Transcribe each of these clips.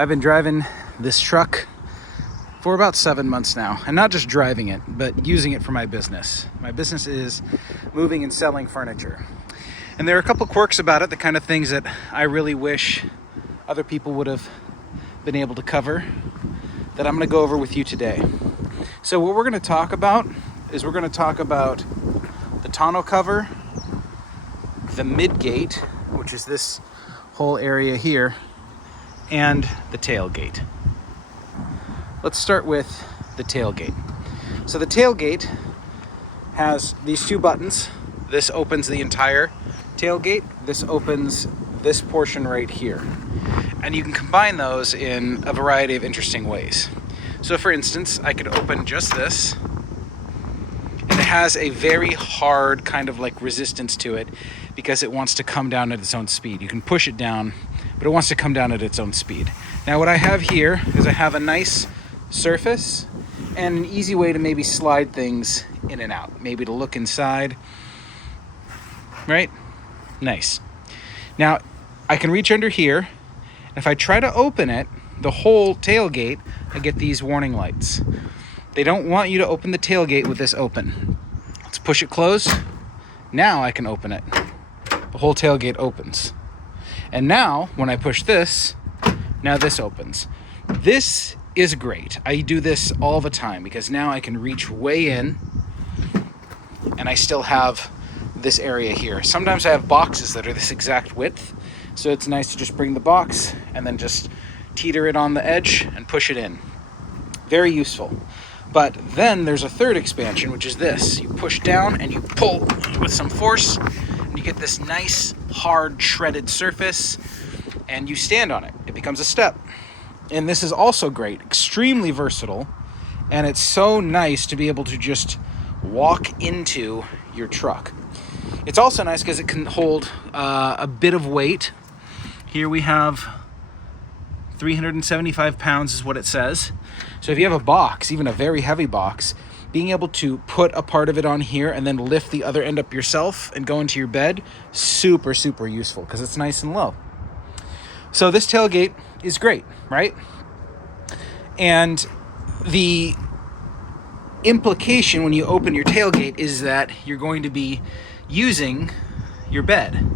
I've been driving this truck for about 7 months now, and not just driving it, but using it for my business. My business is moving and selling furniture. And there are a couple quirks about it, the kind of things that I really wish other people would have been able to cover, that I'm going to go over with you today. So what we're going to talk about is the tonneau cover, the Midgate, which is this whole area here, and the tailgate. Let's start with the tailgate. So the tailgate has these two buttons. This opens the entire tailgate. This opens this portion right here. And you can combine those in a variety of interesting ways. So for instance, I could open just this, and it has a very hard kind of like resistance to it because it wants to come down at its own speed. You can push it down, but it wants to come down at its own speed. Now what I have here is I have a nice surface and an easy way to maybe slide things in and out, maybe to look inside, right? Nice. Now I can reach under here. If I try to open it, the whole tailgate, I get these warning lights. They don't want you to open the tailgate with this open. Let's push it closed. Now I can open it. The whole tailgate opens. And now when I push this, now this opens. This is great. I do this all the time because now I can reach way in and I still have this area here. Sometimes I have boxes that are this exact width, so it's nice to just bring the box and then just teeter it on the edge and push it in. Very useful. But then there's a third expansion, which is this. You push down and you pull with some force, and you get this nice, hard, shredded surface, and you stand on it. It becomes a step. And this is also great, extremely versatile, and it's so nice to be able to just walk into your truck. It's also nice because it can hold a bit of weight. Here we have 375 pounds is what it says. So if you have a box, even a very heavy box, being able to put a part of it on here and then lift the other end up yourself and go into your bed, super, super useful because it's nice and low. So this tailgate is great, right? And the implication when you open your tailgate is that you're going to be using your bed.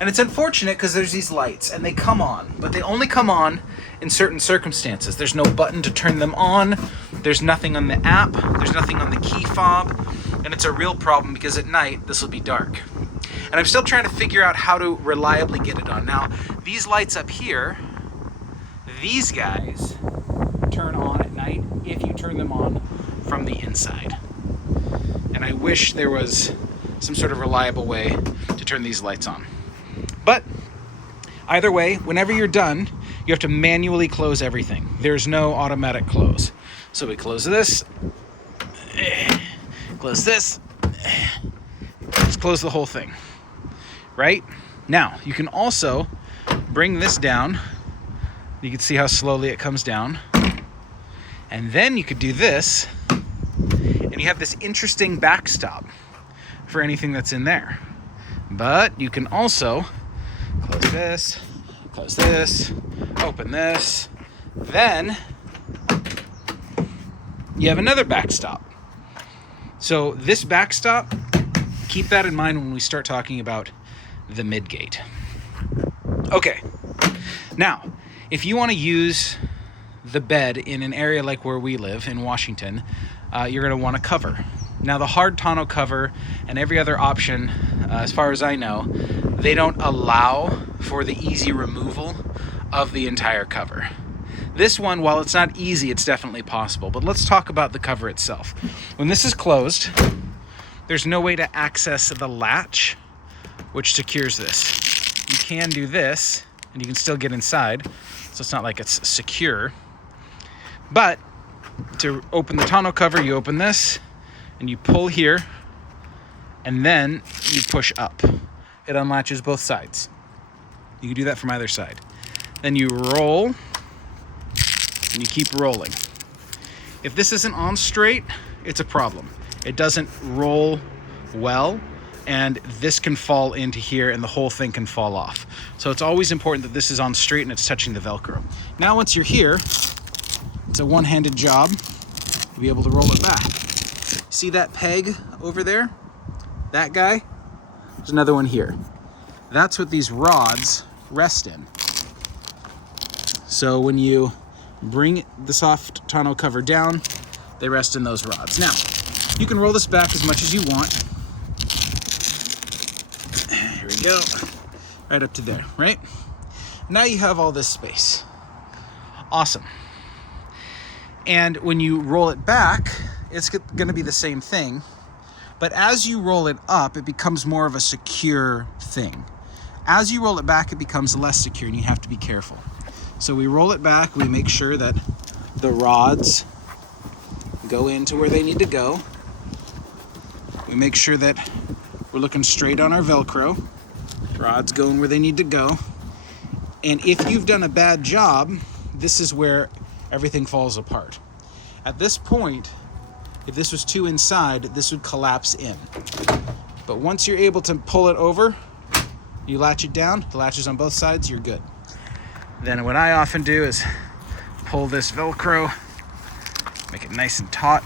And it's unfortunate because there's these lights and they come on, but they only come on in certain circumstances. There's no button to turn them on. There's nothing on the app. There's nothing on the key fob. And it's a real problem because at night this will be dark. And I'm still trying to figure out how to reliably get it on. Now, these lights up here, these guys turn on at night if you turn them on from the inside. And I wish there was some sort of reliable way to turn these lights on. But either way, whenever you're done, you have to manually close everything. There's no automatic close. So we close this, close this, let's close the whole thing, right? Now, you can also bring this down. You can see how slowly it comes down. And then you could do this, and you have this interesting backstop for anything that's in there. But you can also close this, open this, then you have another backstop. So this backstop, keep that in mind when we start talking about the Midgate. Okay, now, if you want to use the bed in an area like where we live in Washington, you're going to want a cover. Now, the hard tonneau cover and every other option, as far as I know, they don't allow for the easy removal of the entire cover. This one, while it's not easy, it's definitely possible. But let's talk about the cover itself. When this is closed, there's no way to access the latch, which secures this. You can do this, and you can still get inside, so it's not like it's secure. But to open the tonneau cover, you open this, and you pull here, and then you push up. It unlatches both sides. You can do that from either side. Then you roll, and you keep rolling. If this isn't on straight, it's a problem. It doesn't roll well and this can fall into here and the whole thing can fall off. So it's always important that this is on straight and it's touching the Velcro. Now once you're here, it's a one-handed job to be able to roll it back. See that peg over there? That guy? There's another one here. That's what these rods rest in. So when you bring the soft tonneau cover down, they rest in those rods. Now, you can roll this back as much as you want. Here we go. Right up to there, right? Now you have all this space. Awesome. And when you roll it back, it's going to be the same thing. But as you roll it up, it becomes more of a secure thing. As you roll it back, it becomes less secure, and you have to be careful. So we roll it back, we make sure that the rods go into where they need to go. We make sure that we're looking straight on our Velcro. Rods going where they need to go. And if you've done a bad job, this is where everything falls apart. At this point, if this was too inside, this would collapse in. But once you're able to pull it over, you latch it down, the latch is on both sides, you're good. Then what I often do is pull this Velcro, make it nice and taut,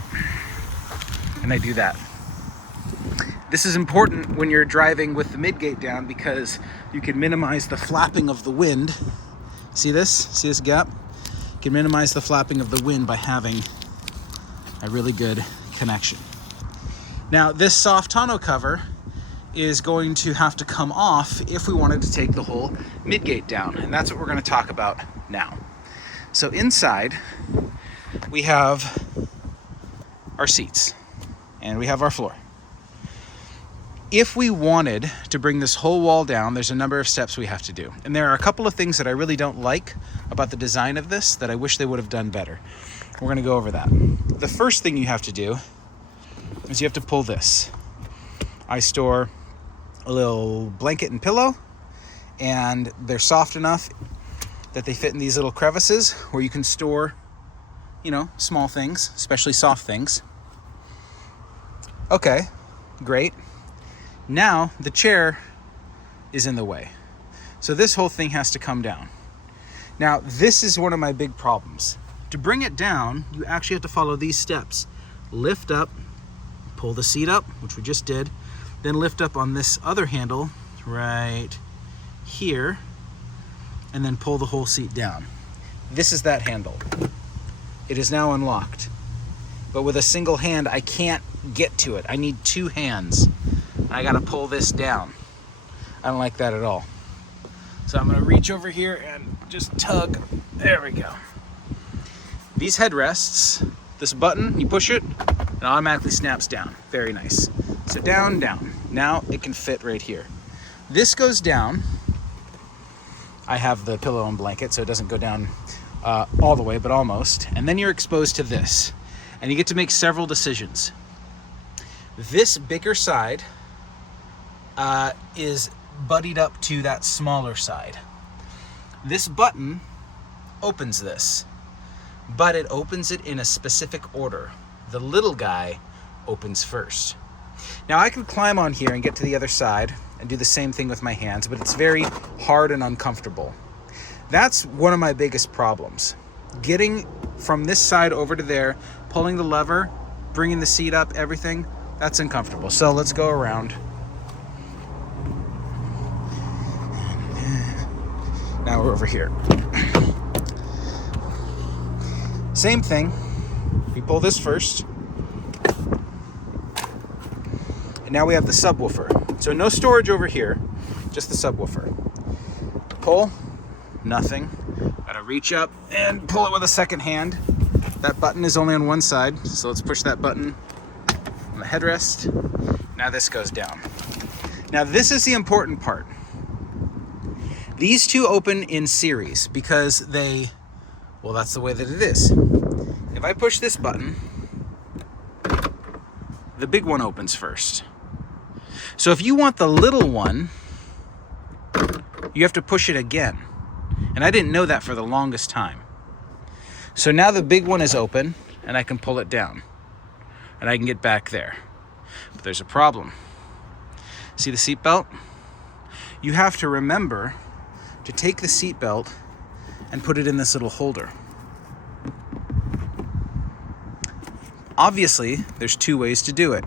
and I do that. This is important when you're driving with the Midgate down because you can minimize the flapping of the wind. See this? See this gap? You can minimize the flapping of the wind by having a really good connection. Now, this soft tonneau cover is going to have to come off if we wanted to take the whole Midgate down, and that's what we're going to talk about now. So inside, we have our seats, and we have our floor. If we wanted to bring this whole wall down, there's a number of steps we have to do. And there are a couple of things that I really don't like about the design of this that I wish they would have done better. We're going to go over that. The first thing you have to do is you have to pull this. I store a little blanket and pillow, and they're soft enough that they fit in these little crevices where you can store, small things, especially soft things. Okay, great. Now the chair is in the way. So this whole thing has to come down. Now, this is one of my big problems. To bring it down, you actually have to follow these steps. Lift up, pull the seat up, which we just did, then lift up on this other handle right here, and then pull the whole seat down. This is that handle. It is now unlocked. But with a single hand, I can't get to it. I need two hands. I gotta pull this down. I don't like that at all. So I'm gonna reach over here and just tug. There we go. These headrests, this button, you push it, it automatically snaps down. Very nice. So down, down. Now it can fit right here. This goes down. I have the pillow and blanket, so it doesn't go down all the way, but almost. And then you're exposed to this. And you get to make several decisions. This bigger side is buddied up to that smaller side. This button opens this, but it opens it in a specific order. The little guy opens first. Now I can climb on here and get to the other side and do the same thing with my hands, but it's very hard and uncomfortable. That's one of my biggest problems. Getting from this side over to there, pulling the lever, bringing the seat up, everything, that's uncomfortable. So let's go around. Now we're over here. Same thing. We pull this first. And now we have the subwoofer. So no storage over here, just the subwoofer. Pull, nothing. Gotta reach up and pull it with a second hand. That button is only on one side, so let's push that button on the headrest. Now this goes down. Now this is the important part. These two open in series because that's the way that it is. If I push this button, the big one opens first. So if you want the little one, you have to push it again. And I didn't know that for the longest time. So now the big one is open and I can pull it down and I can get back there. But there's a problem. See the seat belt? You have to remember to take the seat belt and put it in this little holder. Obviously, there's 2 ways to do it.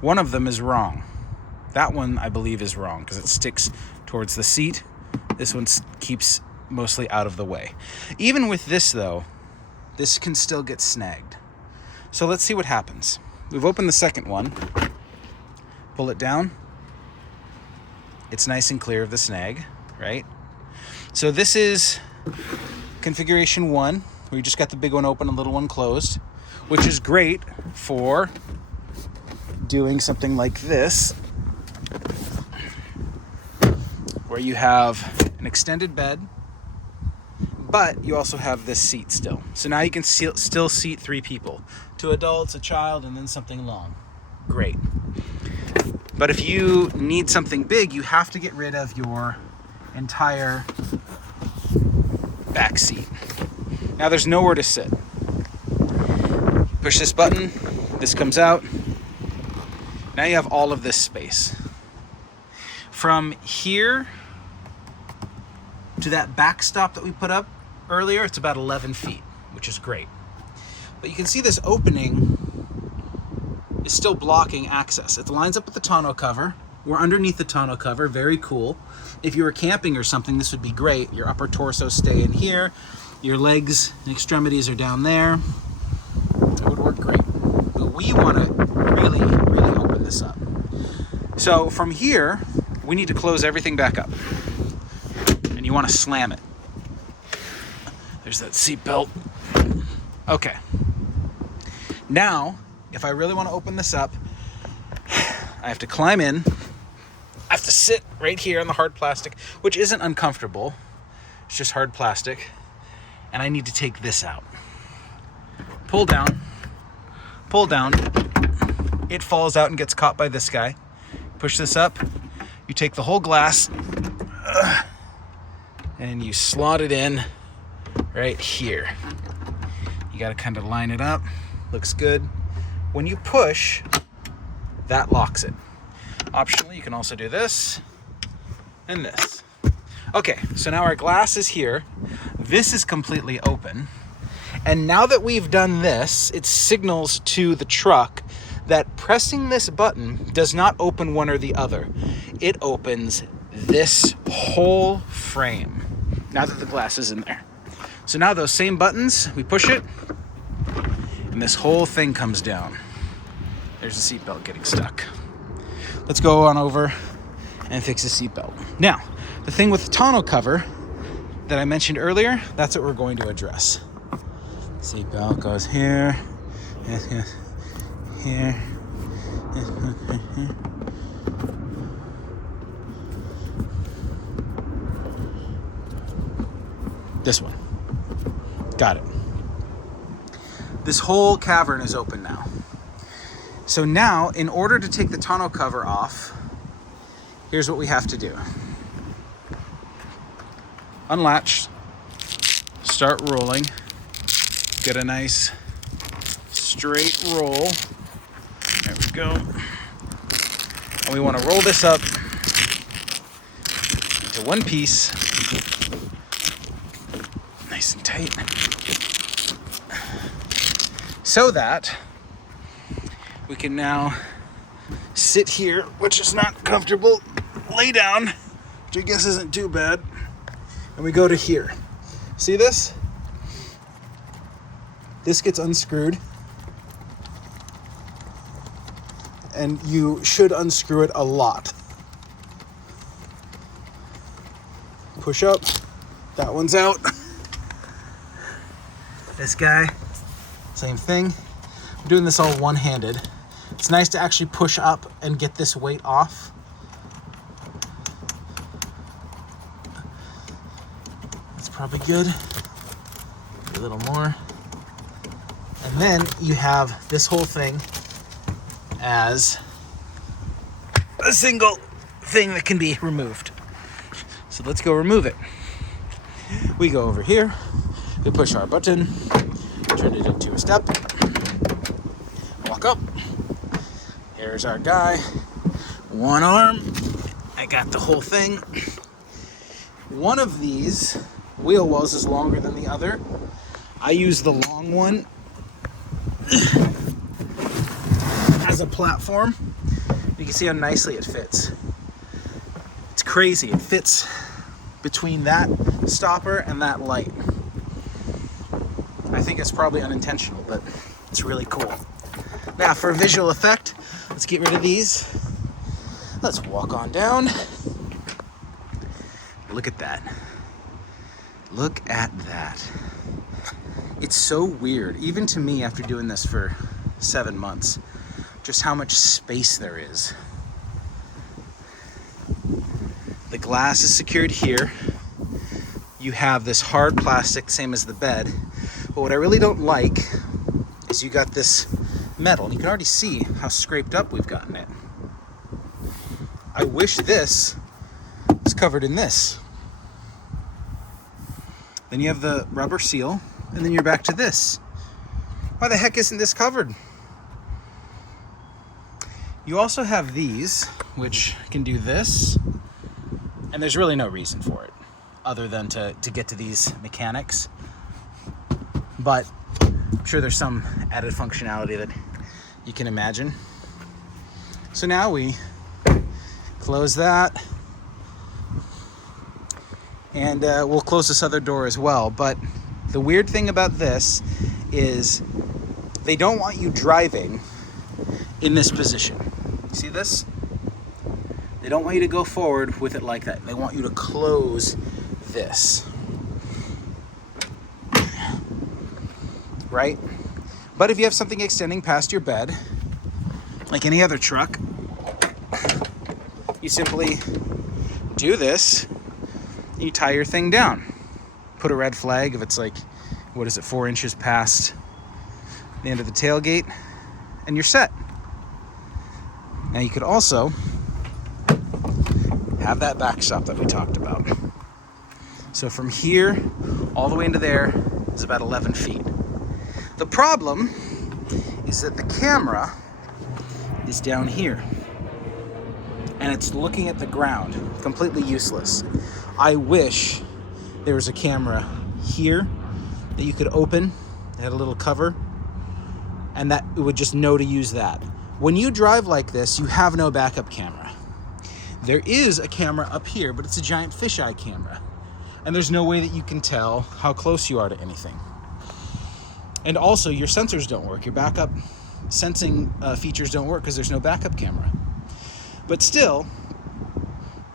One of them is wrong. That one, I believe, is wrong because it sticks towards the seat. This one keeps mostly out of the way. Even with this, though, this can still get snagged. So let's see what happens. We've opened the second one. Pull it down. It's nice and clear of the snag, right? So this is configuration 1, where you just got the big one open and little one closed, which is great for doing something like this, where you have an extended bed, but you also have this seat still. So now you can still seat 3 people, 2 adults, a child, and then something long. Great. But if you need something big, you have to get rid of your entire back seat. Now there's nowhere to sit. Push this button, this comes out. Now you have all of this space. From here to that backstop that we put up earlier, it's about 11 feet, which is great. But you can see this opening is still blocking access. It lines up with the tonneau cover. We're underneath the tonneau cover, very cool. If you were camping or something, this would be great. Your upper torso stay in here, your legs and extremities are down there. It would work great. But we want to really open this up. So from here, we need to close everything back up. And you want to slam it. There's that seat belt. Okay. Now, if I really want to open this up, I have to climb in. I have to sit right here on the hard plastic, which isn't uncomfortable. It's just hard plastic. And I need to take this out. Pull down. Pull down. It falls out and gets caught by this guy. Push this up. You take the whole glass and you slot it in right here. You got to kind of line it up. Looks good. When you push, that locks it. Optionally, you can also do this and this. Okay, so now our glass is here. This is completely open. And now that we've done this, it signals to the truck that pressing this button does not open one or the other. It opens this whole frame, now that the glass is in there. So now those same buttons, we push it, and this whole thing comes down. There's the seatbelt getting stuck. Let's go on over and fix the seatbelt. Now, the thing with the tonneau cover that I mentioned earlier, that's what we're going to address. Seatbelt goes here, here. This one. Got it. This whole cavern is open now. So now, in order to take the tonneau cover off, here's what we have to do. Unlatch, start rolling, get a nice straight roll. There we go. And we want to roll this up into one piece, nice and tight, so that we can now sit here, which is not comfortable, lay down, which I guess isn't too bad, and we go to here. See this? This gets unscrewed, and you should unscrew it a lot. Push up, that one's out. This guy, same thing. I'm doing this all one-handed. It's nice to actually push up and get this weight off. That's probably good. A little more. And then you have this whole thing as a single thing that can be removed. So let's go remove it. We go over here, we push our button, turn it into a step, walk up. Here's our guy. one arm, I got the whole thing. One of these wheel wells is longer than the other. I use the long one as a platform. You can see how nicely it fits. It's crazy. It fits between that stopper and that light. I think it's probably unintentional, but it's really cool. Now for a visual effect, let's get rid of these. Let's walk on down. Look at that. Look at that. It's so weird, even to me after doing this for 7 months, just how much space there is. The glass is secured here. You have this hard plastic, same as the bed. But what I really don't like is you got this metal. And you can already see how scraped up we've gotten it. I wish this was covered in this. Then you have the rubber seal, and then you're back to this. Why the heck isn't this covered? You also have these, which can do this, and there's really no reason for it, other than to get to these mechanics. But I'm sure there's some added functionality that you can imagine. So now we close that, and we'll close this other door as well. But the weird thing about this is they don't want you driving in this position. You see this? They don't want you to go forward with it like that. They want you to close this. Right? But if you have something extending past your bed, like any other truck, you simply do this, and you tie your thing down. Put a red flag if it's like, 4 inches past the end of the tailgate, and you're set. Now you could also have that backstop that we talked about. So from here all the way into there is about 11 feet. The problem is that the camera is down here, and it's looking at the ground, completely useless. I wish there was a camera here that you could open. It had a little cover, and that it would just know to use that. When you drive like this, you have no backup camera. There is a camera up here, but it's a giant fisheye camera, and there's no way that you can tell how close you are to anything. And also, your sensors don't work. Your backup sensing features don't work because there's no backup camera. But still,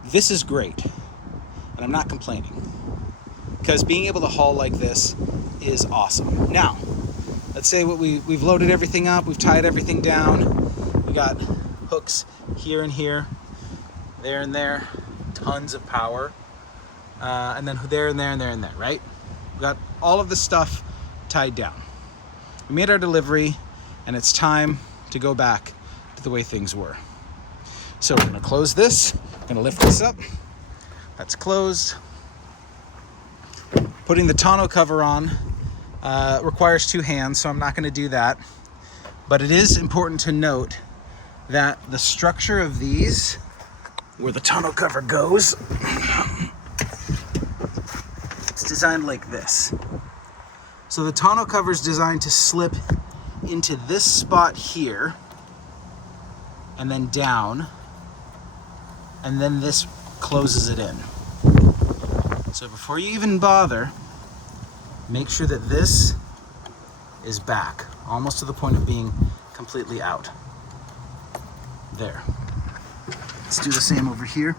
this is great, and I'm not complaining, because being able to haul like this is awesome. Now, let's say we've loaded everything up, we've tied everything down, we got hooks here and here, there and there, tons of power, and then there and there and there and there, right? We've got all of the stuff tied down. We made our delivery, and it's time to go back to the way things were. So we're gonna close this, gonna lift this up, that's closed. Putting the tonneau cover on requires 2 hands, so I'm not gonna do that. But it is important to note that the structure of these, where the tonneau cover goes, it's designed like this. So the tonneau cover is designed to slip into this spot here, and then down, and then this closes it in. So before you even bother, make sure that this is back, almost to the point of being completely out. There. Let's do the same over here.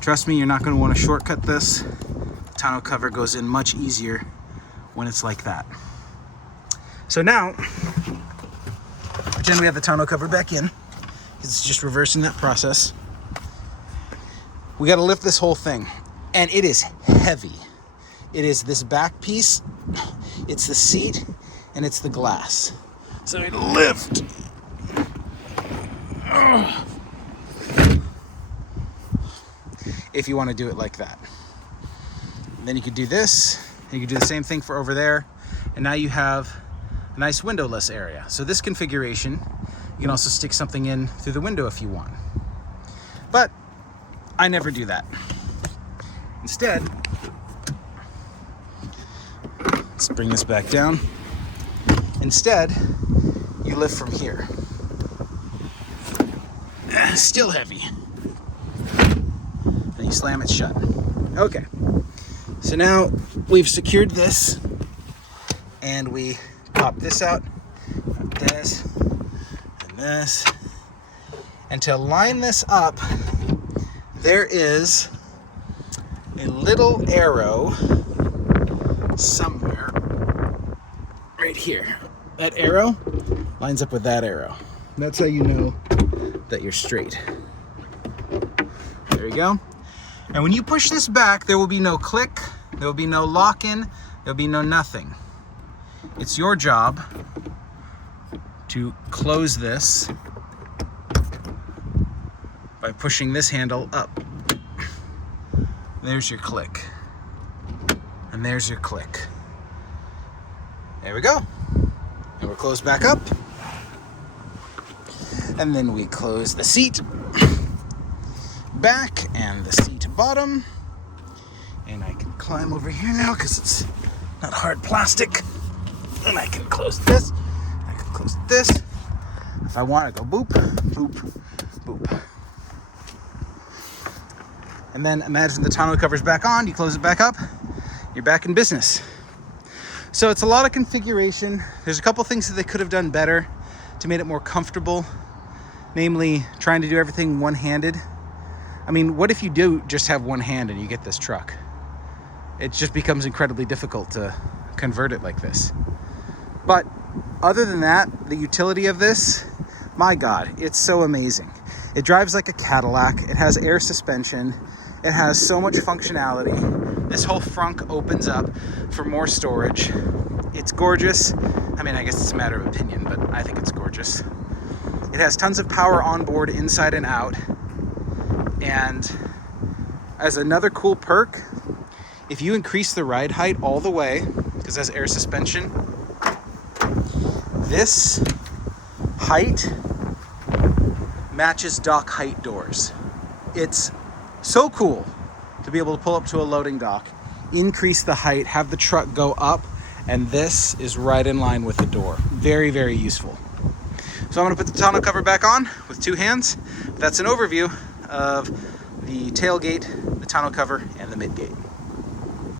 Trust me, you're not going to want to shortcut this. The tonneau cover goes in much easier when it's like that. So now, pretend we have the tonneau cover back in, because it's just reversing that process. We got to lift this whole thing, and it is heavy. It is this back piece, it's the seat, and it's the glass. So we lift. If you want to do it like that. Then you could do this, and you could do the same thing for over there, and now you have a nice windowless area. So this configuration, You can also stick something in through the window if you want. But I never do that. Instead, let's bring this back down. Instead, you lift from here. Still heavy. Then you slam it shut. Okay. So now we've secured this, and we pop this out, this, and this. And to line this up, there is a little arrow somewhere right here. That arrow lines up with that arrow. That's how you know that you're straight. There you go. And when you push this back, there will be no click, there will be no lock-in, there will be no nothing. It's your job to close this by pushing this handle up. There's your click. And there's your click. There we go. And we're closed back up. And then we close the seat back and the seat bottom. And I can climb over here now because it's not hard plastic. And I can close this. I can close this. If I want to go boop, boop, boop. And then imagine the tonneau cover's back on, you close it back up, you're back in business. So it's a lot of configuration. There's a couple things that they could have done better to make it more comfortable, namely trying to do everything one-handed. I mean, what if you do just have one hand and you get this truck? It just becomes incredibly difficult to convert it like this. But other than that, the utility of this, my God, it's so amazing. It drives like a Cadillac. It has air suspension. It has so much functionality. This whole frunk opens up for more storage. It's gorgeous. I mean, I guess it's a matter of opinion, but I think it's gorgeous. It has tons of power on board, inside and out. And as another cool perk, if you increase the ride height all the way, because it has air suspension, this height matches dock height doors. It's so cool to be able to pull up to a loading dock, increase the height, have the truck go up, and this is right in line with the door. Very, very useful. So I'm gonna put the tonneau cover back on with two hands. That's an overview of the tailgate, the tonneau cover, and the midgate.